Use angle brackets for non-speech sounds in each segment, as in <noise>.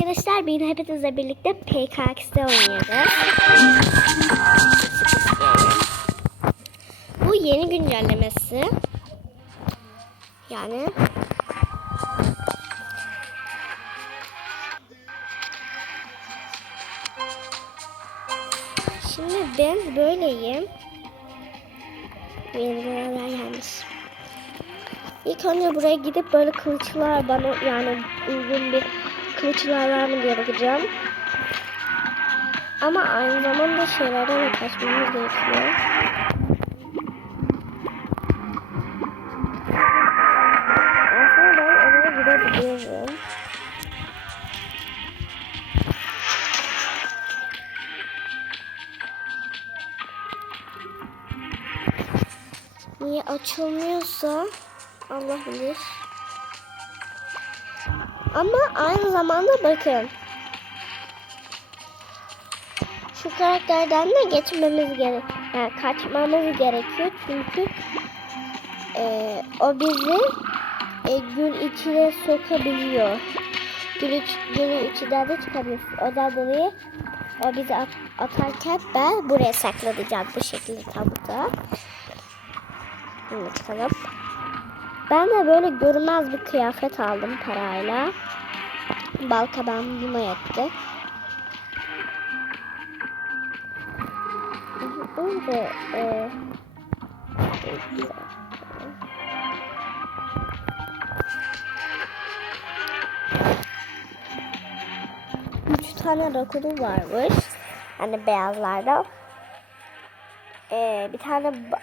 Arkadaşlar bugün hepinizle birlikte PKX'de oynuyoruz. Bu yeni güncellemesi. Yani Şimdi ben böyleyim. Yeni görevler gelmiş. İlk önce buraya gidip böyle kılıçlar bana yani uygun bir kılıçlar var mı diye bakacağım. Ama aynı zamanda şeylerden de kaçmamız gerekiyor. Aslında ben oraya gidebiliyorum. Niye açılmıyorsa Allah bilir. Ama aynı zamanda bakın. Şu karakterden de geçmemiz gerek. Yani kaçmamız gerekiyor çünkü e, o bizi e, gün içine sokabiliyor. Gün, iç, günün içinden de çıkamıyoruz. O da dolayı o bizi at, atarken ben buraya saklanacağım bu şekilde tabuta. Şimdi çıkalım. Ben de böyle görünmez bir kıyafet aldım parayla. Balkadan buna yetti. Önce e, üç tane rakunu varmış. Hani beyazlardan. E, bir tane ba-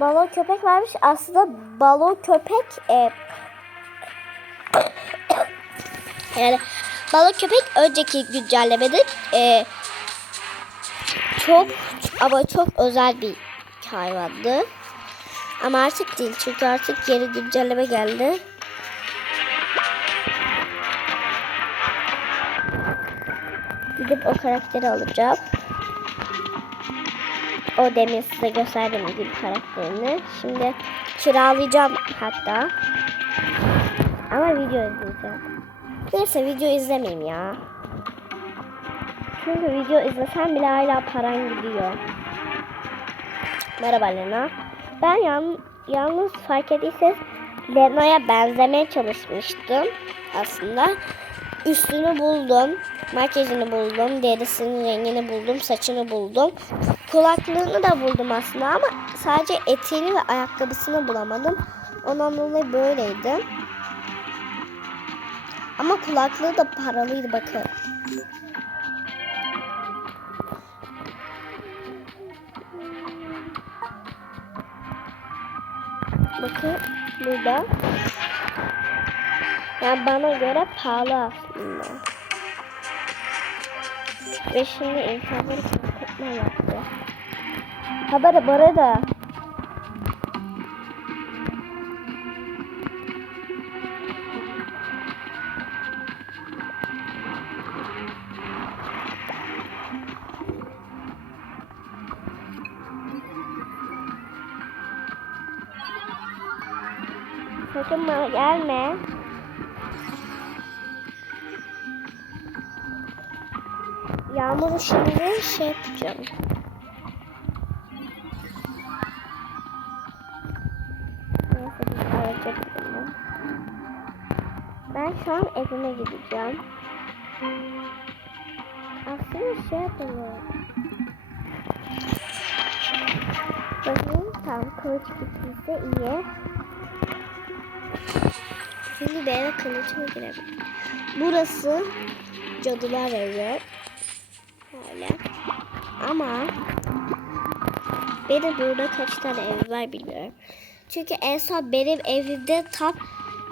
balon köpek varmış. Aslında balon köpek e, yani balon köpek önceki güncellemede e, çok ama çok özel bir hayvandı. Ama artık değil çünkü artık yeni güncelleme geldi. Gidip o karakteri alacağım. O demin size gösterdiğim gibi karakterini. Şimdi kiralayacağım hatta. Ama video izleyeceğim. Neyse video izlemeyeyim ya. Çünkü video izlesem bile hala paran gidiyor. Merhaba Lena. Ben yan, yalnız fark ettiyseniz Lena'ya benzemeye çalışmıştım aslında. Üstünü buldum, makyajını buldum, derisinin rengini buldum, saçını buldum. Kulaklığını da buldum aslında ama sadece eteğini ve ayakkabısını bulamadım. Ondan dolayı böyleydi. Ama kulaklığı da paralıydı bakın. Bakın burada. Yani bana göre pahalı aslında. Ve şimdi insanları korkutma yaptı. Haber bu arada. Sakın bana gelme. Yağmuru şimdi şey yapacağım. Neyse biz araca gidelim. Ben şu an evime gideceğim. Aslında şey yapalım. Bakın tam kılıç gitmişse iyi. Şimdi bir eve kılıçma girelim. Burası cadılar evi. Öyle. Ama benim burada kaç tane ev var bilmiyorum. Çünkü en son benim evimde tam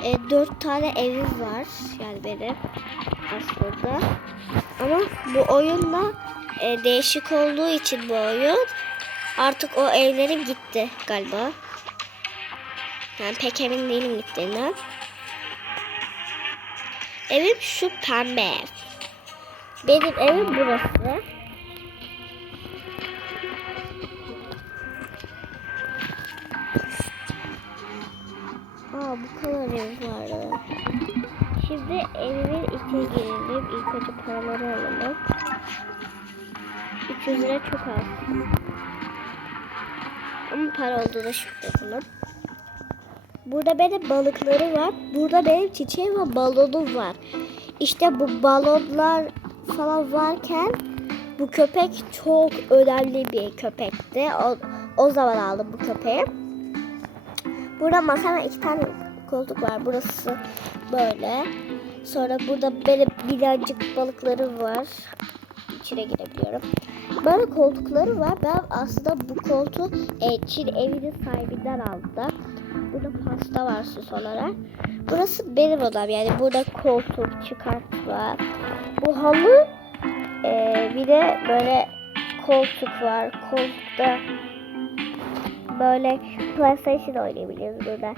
e, 4 tane evim var. Yani benim aslında. Ama bu oyunla e, değişik olduğu için bu oyun artık o evlerim gitti galiba. Yani pek emin değilim gittiğinden. Evim şu pembe. Benim evim burası. Aa bu kadar ev vardı. Şimdi evimin içine girelim. İlk önce paraları alalım. 300 lira çok az. Ama para olduğuna şükredelim. Burada benim balıkları var. Burada benim çiçeğim ve balonum var. İşte bu balonlar falan varken bu köpek çok önemli bir köpekti. O, o zaman aldım bu köpeği. Burada masa ve iki tane koltuk var. Burası böyle. Sonra burada benim birazcık balıklarım var. İçine girebiliyorum. Böyle koltukları var. Ben aslında bu koltuğu e, Çin evinin sahibinden aldım. Burada pasta var süs olarak. Burası benim odam. Yani burada koltuk çıkartma. Bu halı e, bir de böyle koltuk var. Koltukta böyle PlayStation oynayabiliriz burada.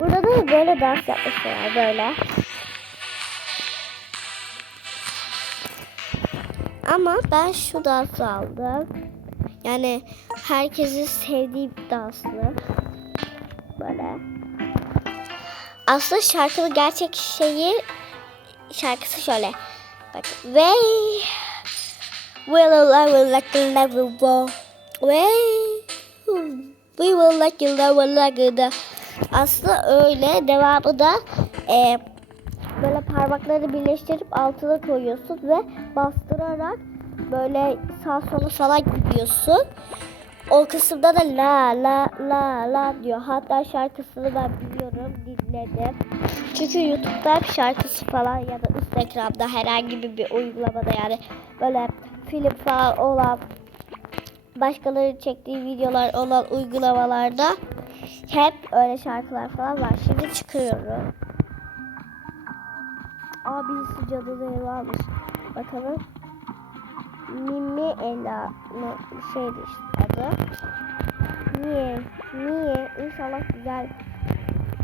Burada da böyle dans yapmışlar böyle. Ama ben şu dansı aldım. Yani herkesin sevdiği bir danslı. Böyle. Aslında şarkının gerçek şeyi şarkısı şöyle. Bak. Ve Will I will like a level wall. Ve We will like a level like a Aslında öyle. Devamı da e, böyle parmakları birleştirip altına koyuyorsun ve bastırarak böyle sağ sola sola gidiyorsun. O kısımda da la la la la diyor. Hatta şarkısını ben biliyorum, dinledim. Çünkü YouTube'da hep şarkısı falan ya da Instagram'da herhangi bir uygulamada yani böyle film falan olan başkaları çektiği videolar olan uygulamalarda hep öyle şarkılar falan var. Şimdi çıkıyorum. Aa birisi cadılı evi almış. Bakalım. Mimi Ela mı şeydi işte adı. Niye? Niye? İnşallah güzel.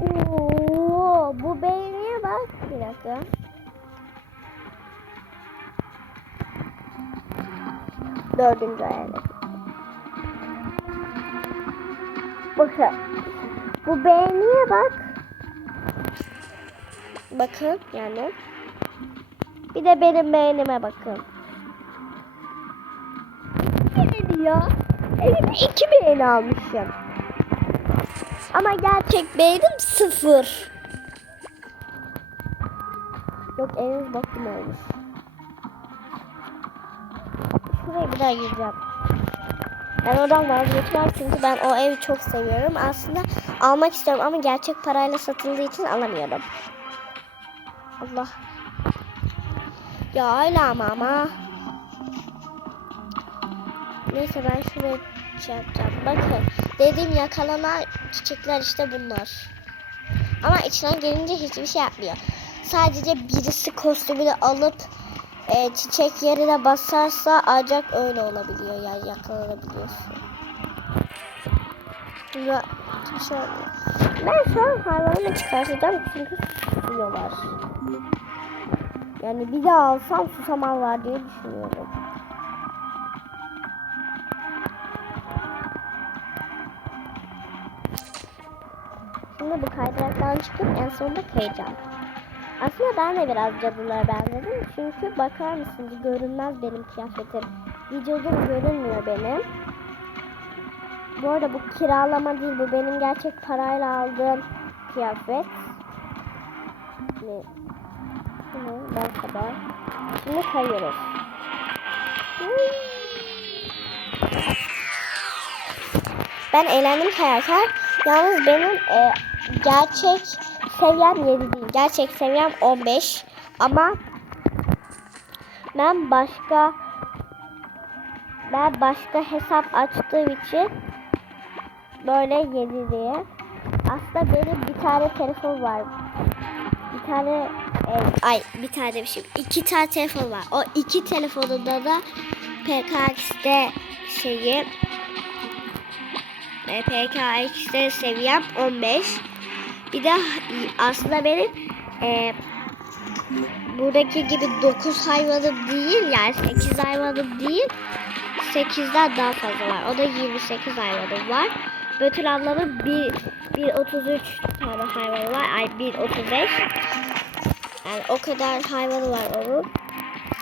Oo, bu beğeniye bak. Bir dakika. Dördüncü ayarı. Bakın. Bu beğeniye bak. Bakın yani. Bir de benim beğenime bakın. Ya? Evime iki beğeni almışım. Ama gerçek beğenim sıfır. Yok evimiz bakım olmuş. Şuraya bir daha gireceğim. Ben oradan vazgeçmem çünkü ben o evi çok seviyorum. Aslında almak istiyorum ama gerçek parayla satıldığı için alamıyorum. Allah. Ya öyle ama ama. Neyse ben şuraya şey yapacağım. Bakın dediğim yakalanan çiçekler işte bunlar. Ama içinden gelince hiçbir şey yapmıyor. Sadece birisi kostümünü alıp e, çiçek yerine basarsa ancak öyle olabiliyor. Yani yakalanabiliyorsun. Ya, şey. Ben şu an hayvanımı çıkartacağım çünkü susuyorlar. Yani bir daha alsam susamazlar diye düşünüyorum. Şimdi bu kaydıraktan çıkıp en sonunda kayacağım. Aslında ben de biraz cadılara benzedim. Çünkü bakar mısınız görünmez benim kıyafetim. Videoda görünmüyor benim. Bu arada bu kiralama değil bu benim gerçek parayla aldığım kıyafet. Ne? Şimdi ben kadar. Şimdi kayıyoruz. Ben eğlendim kayarken. Yalnız benim e, gerçek seviyem 7 değil. Gerçek seviyem 15. Ama ben başka ben başka hesap açtığım için böyle 7 diye. Aslında benim bir tane telefon var. Bir tane e, ay bir tane bir şey. iki tane telefon var. O iki telefonunda da PKX'de şeyi e, PKX'de seviyem 15. Bir de aslında benim e, buradaki gibi 9 hayvanım değil yani 8 hayvanım değil 8'den daha fazla var. O da 28 hayvanım var. Betül ablamın 1, 1.33 tane hayvanı var. Ay 1.35. Yani o kadar hayvanı var onun.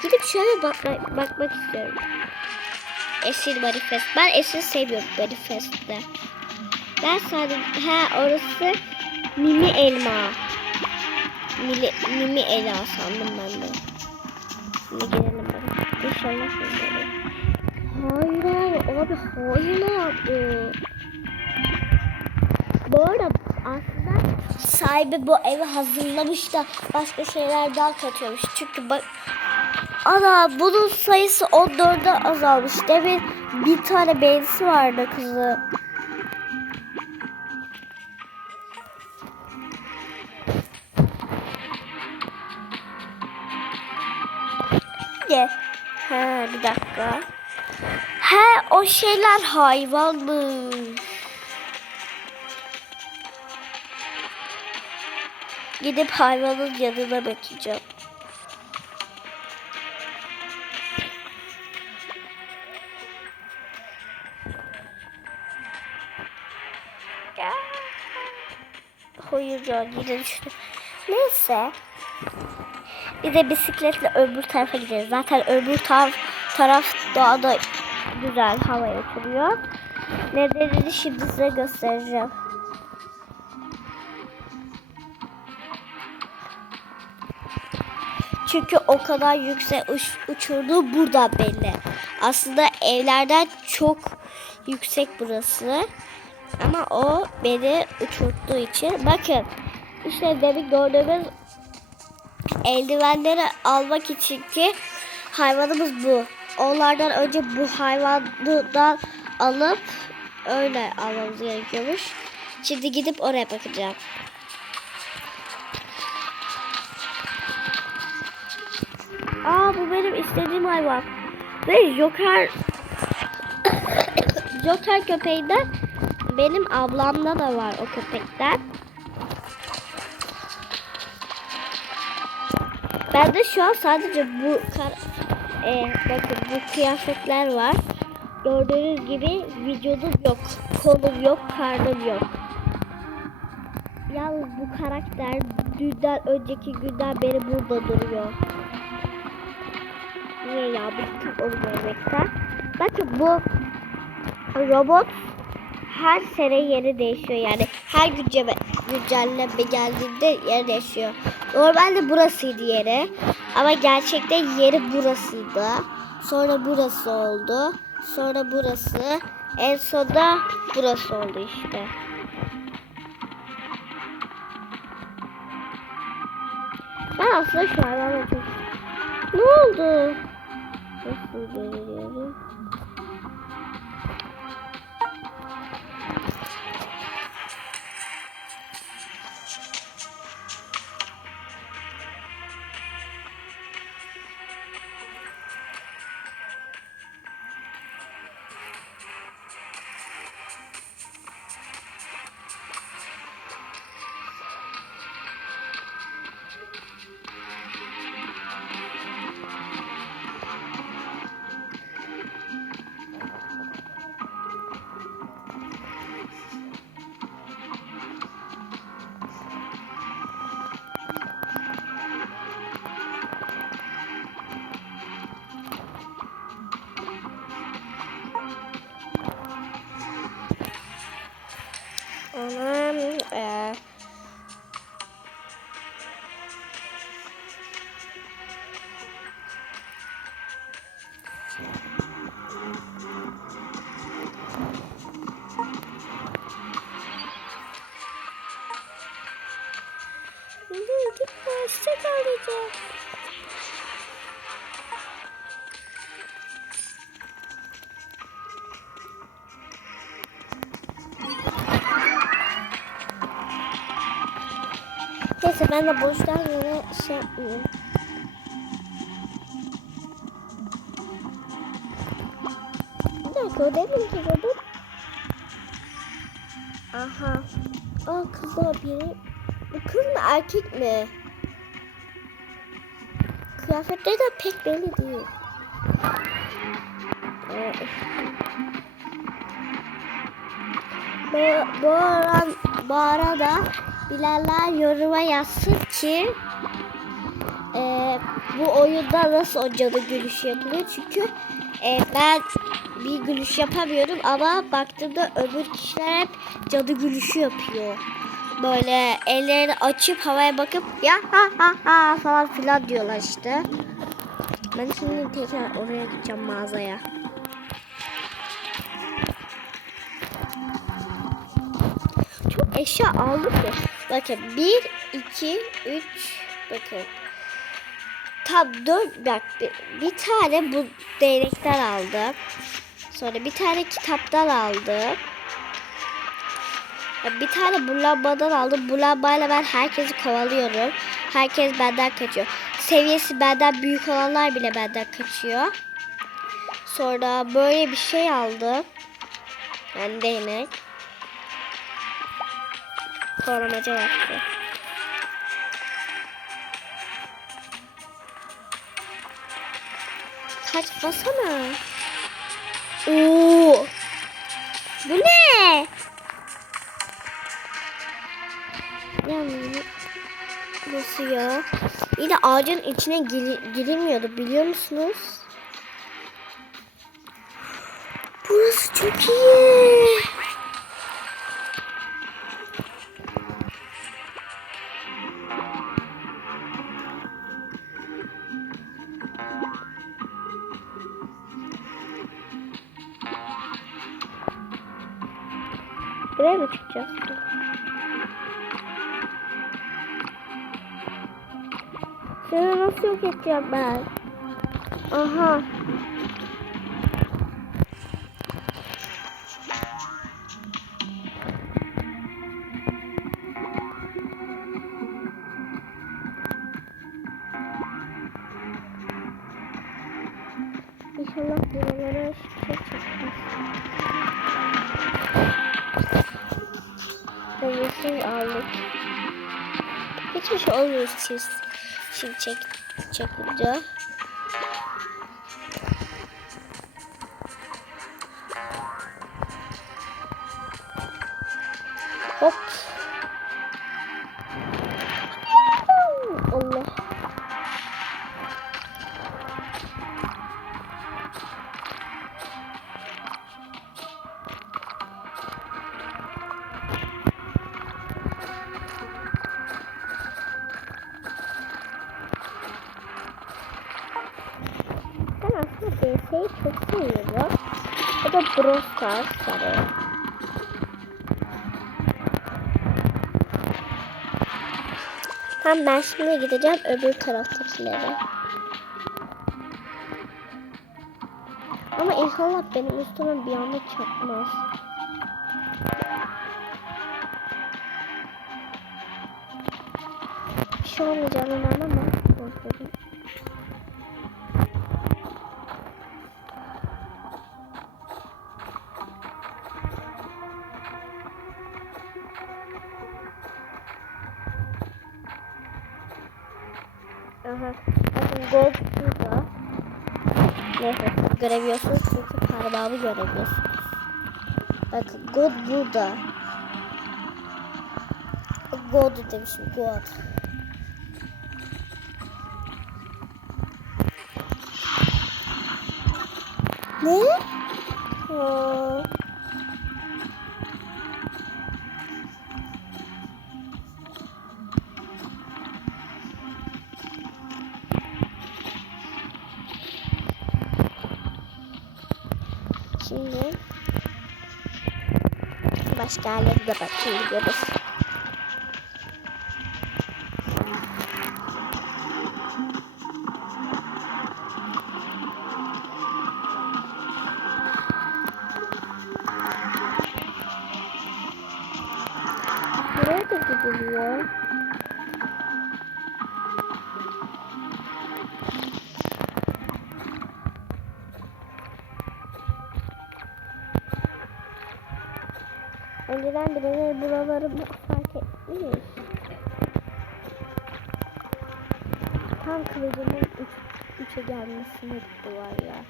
Gidip şöyle bakma, bakmak istiyorum. Esir manifest. Ben esir seviyorum manifestte. Ben sadece he orası mimi elma. Mimi, mimi ela sandım ben de. Şimdi girelim bakalım. İnşallah şimdi. Hayır abi hayır abi. Bu arada aslında sahibi bu evi hazırlamış da başka şeyler daha katıyormuş. Çünkü bak Ana bunun sayısı 14'e azalmış. Demin bir tane beğenisi vardı kızı. Bir dakika. He o şeyler hayvanmış. Gidip hayvanın yanına bakacağım. Hayır ya düştüm. Neyse. Biz de bisikletle öbür tarafa gideriz. Zaten öbür taraf, taraf daha da güzel havaya oturuyor. Nedenini şimdi size göstereceğim. Çünkü o kadar yüksek uç, uçurduğu burada belli. Aslında evlerden çok yüksek burası. Ama o beni uçurttuğu için. Bakın işte demin gördüğümüz eldivenleri almak için ki hayvanımız bu. Onlardan önce bu hayvandan alıp öyle almamız gerekiyormuş. Şimdi gidip oraya bakacağım. Aa bu benim istediğim hayvan. Ve Joker <coughs> Joker köpeğinden benim ablamda da var o köpekten. Ben de şu an sadece bu kar e, bakın bu kıyafetler var. Gördüğünüz gibi vücudum yok, kolum yok, karnım yok. Yalnız bu karakter dünden önceki günden beri burada duruyor. Niye ya bıktım onu görmekten. Bakın bu robot her sene yeri değişiyor yani her güncelleme, güncelleme geldiğinde yeri değişiyor. Normalde burasıydı yeri ama gerçekte yeri burasıydı. Sonra burası oldu. Sonra burası. En sonunda burası oldu işte. Ben aslında şu an çok... Ne oldu? Nasıl görüyorum? Neyse ben de boştan yere şey yapmayayım. Bir dakika o demin ki robot. Aha. Aa kızlar biri. Bu kız mı erkek mi? Kıyafetleri de pek belli değil. Bu, bu, ara, bu arada bilenler yoruma yazsın ki e, bu oyunda nasıl o cadı gülüşü yapılıyor. Çünkü e, ben bir gülüş yapamıyorum ama baktığımda öbür kişiler hep cadı gülüşü yapıyor. Böyle ellerini açıp havaya bakıp ya ha ha ha falan filan diyorlar işte. Ben şimdi tekrar oraya gideceğim mağazaya. Çok eşya aldık ya. Bakın 1, 2, 3, bakın. Tam 4, bak bir, bir tane bu değnekten aldım. Sonra bir tane kitaptan aldım. Bir tane bu lambadan aldım. Bu lambayla ben herkesi kovalıyorum. Herkes benden kaçıyor. Seviyesi benden büyük olanlar bile benden kaçıyor. Sonra böyle bir şey aldım. Yani değnek. Kovalamaca yaptı. Kaç basana. Oo. Bu ne? Yani nasıl ya? Yine ağacın içine gir girilmiyordu biliyor musunuz? Burası çok iyi. Nasıl yok edeceğim ben? Aha. İnşallah buralara şey çıkmaz. Böyle şey aldık. Hiçbir şey olmuyor siz. Çek, çekince. Hop. Sarı. Tamam ben şimdi gideceğim öbür taraftakilere. Ama inşallah benim üstüme bir anda çarpmaz. Bir şey olmayacağını ben ama. Aha. Bakın gold burada. Neyse görebiliyorsunuz çünkü parmağımı görebiliyorsunuz. Bakın god burada. God demişim god. Ne? Başka yerlere de bekliyorlar ya.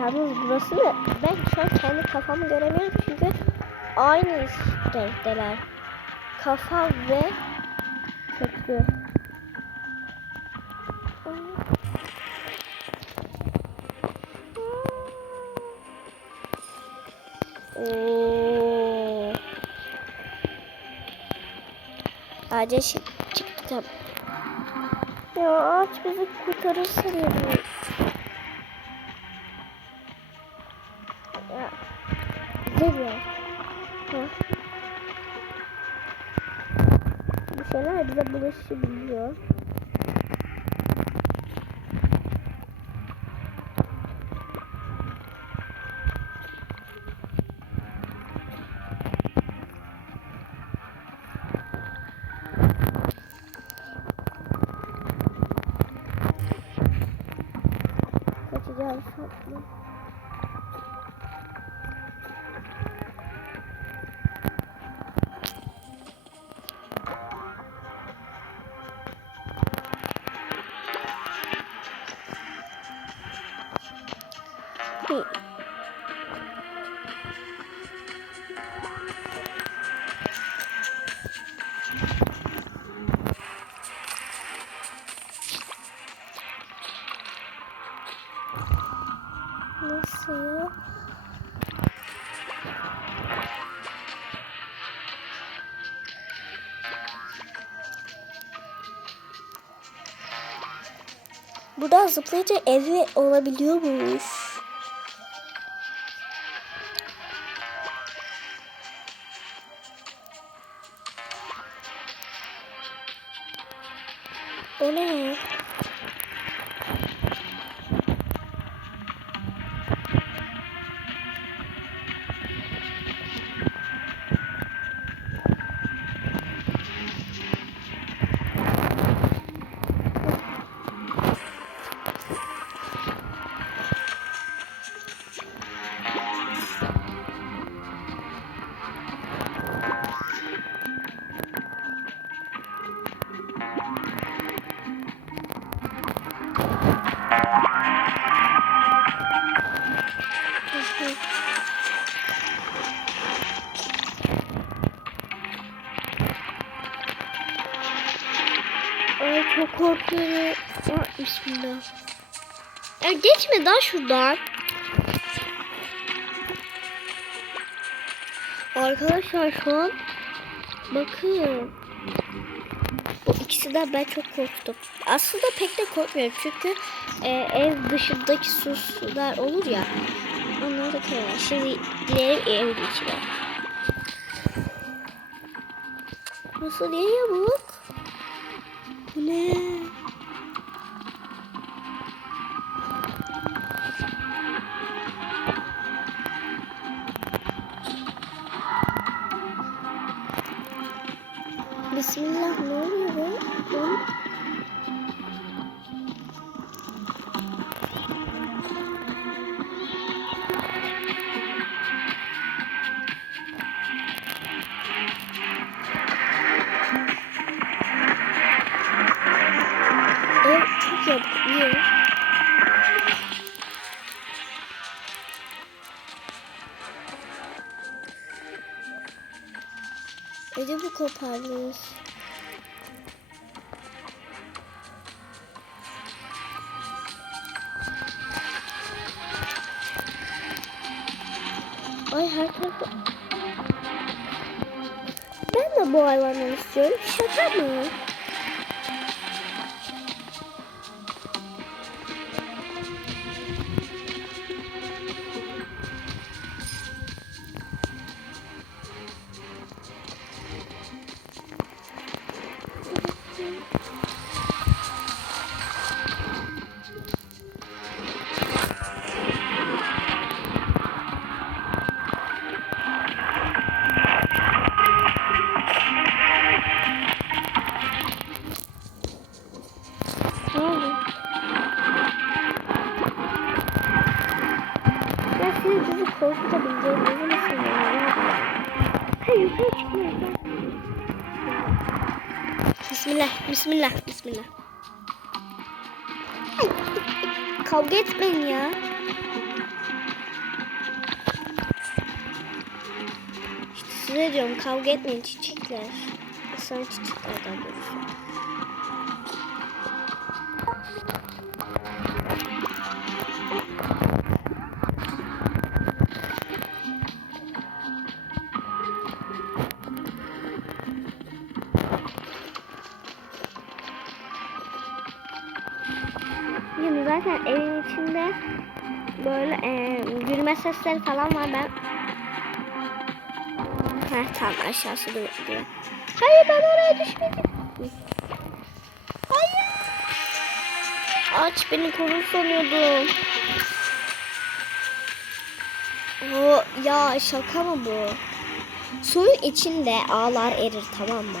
Yalnız burası da ben şu an kendi kafamı göremiyorum çünkü aynı renkteler. Kafa ve köprü. Ağaca çık- çıktım. Ya ağaç bizi kurtarır sanıyorum. Ya. Güzel ya. Ha. Bu şeyler bize bulaşabiliyor. Kaçacağız tatlı. Buradan zıplayınca evi olabiliyormuş. O ne? Ay, bismillah. Ya geçme daha şuradan. Arkadaşlar şu an bakın. Bu ikisinden ben çok korktum. Aslında pek de korkmuyorum çünkü e, ev dışındaki suslar olur ya. Onları da. Şimdi gidelim evin içine. Nasıl niye yamuk? Bu ne? Bismillah ne oluyor be? Çok yamuk. Niye? Ödümü kopardınız. Ay her tarafı... Ben de bu hayvandan istiyorum. Şaka mı? Bismillah, bismillah. Ay, kavga etmeyin ya. İşte size diyorum kavga etmeyin çiçekler. Sen çiçekler daha doğrusu. Evin içinde böyle e, gülme sesleri falan var ben. Heh tamam aşağısı diyor. Hayır ben oraya düşmedim. Hayır. Aç beni korur sanıyordum. O ya şaka mı bu? Suyun içinde ağlar erir tamam mı?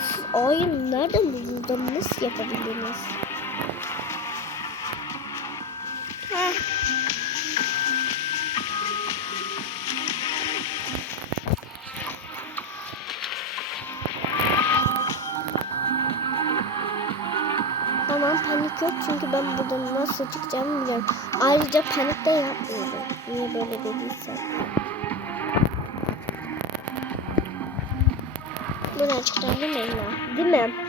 Siz oyunu nereden buldunuz nasıl yapabildiniz? Buradan nasıl çıkacağımı biliyorum. Ayrıca panik de yapmıyorum. Niye böyle dediyse. Buradan çıkacağım değil mi? Değil mi?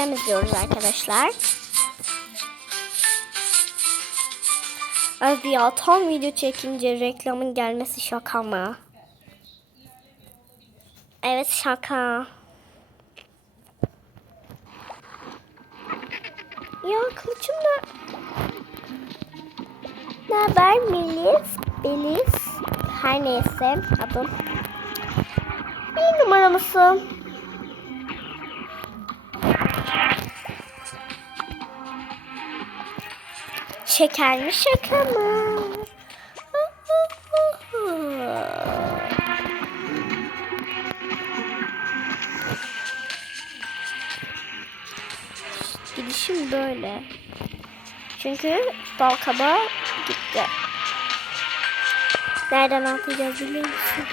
Reklam izliyoruz arkadaşlar. Abi ya tam video çekince reklamın gelmesi şaka mı? Evet şaka. Ya kılıçım da... Ne haber Melis? Melis? Her neyse adım. Bir numara mısın? Şeker mi şaka mı? Gidişim böyle. Çünkü bal kabağı gitti. Nereden atlayacağız biliyor musun?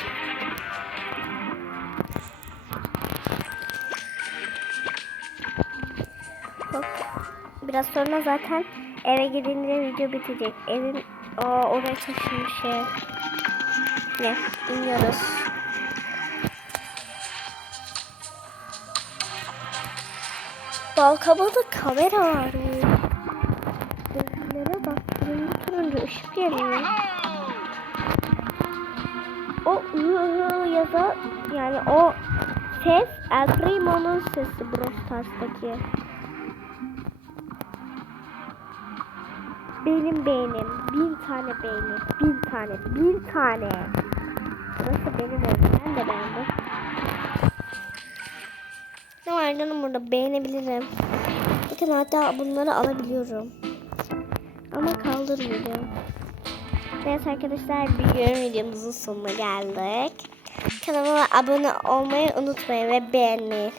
Biraz sonra zaten eve gidince video bitecek. Evin o oraya taşınmış şey. Ne? İniyoruz. Balkabada kamera var. Gözlere bak. Turuncu turuncu ışık yanıyor. O ıı yaza yani o ses El Primo'nun sesi Brawl Stars'taki. Benim beğenim. Bin tane beğenim. Bin tane. Bin tane. Burası benim evim. Ben de beğendim. Ne var canım burada beğenebilirim. Bakın hatta bunları alabiliyorum. Ama kaldırmayacağım. Evet arkadaşlar bir yorum videomuzun sonuna geldik. Kanalıma abone olmayı unutmayın ve beğenmeyi.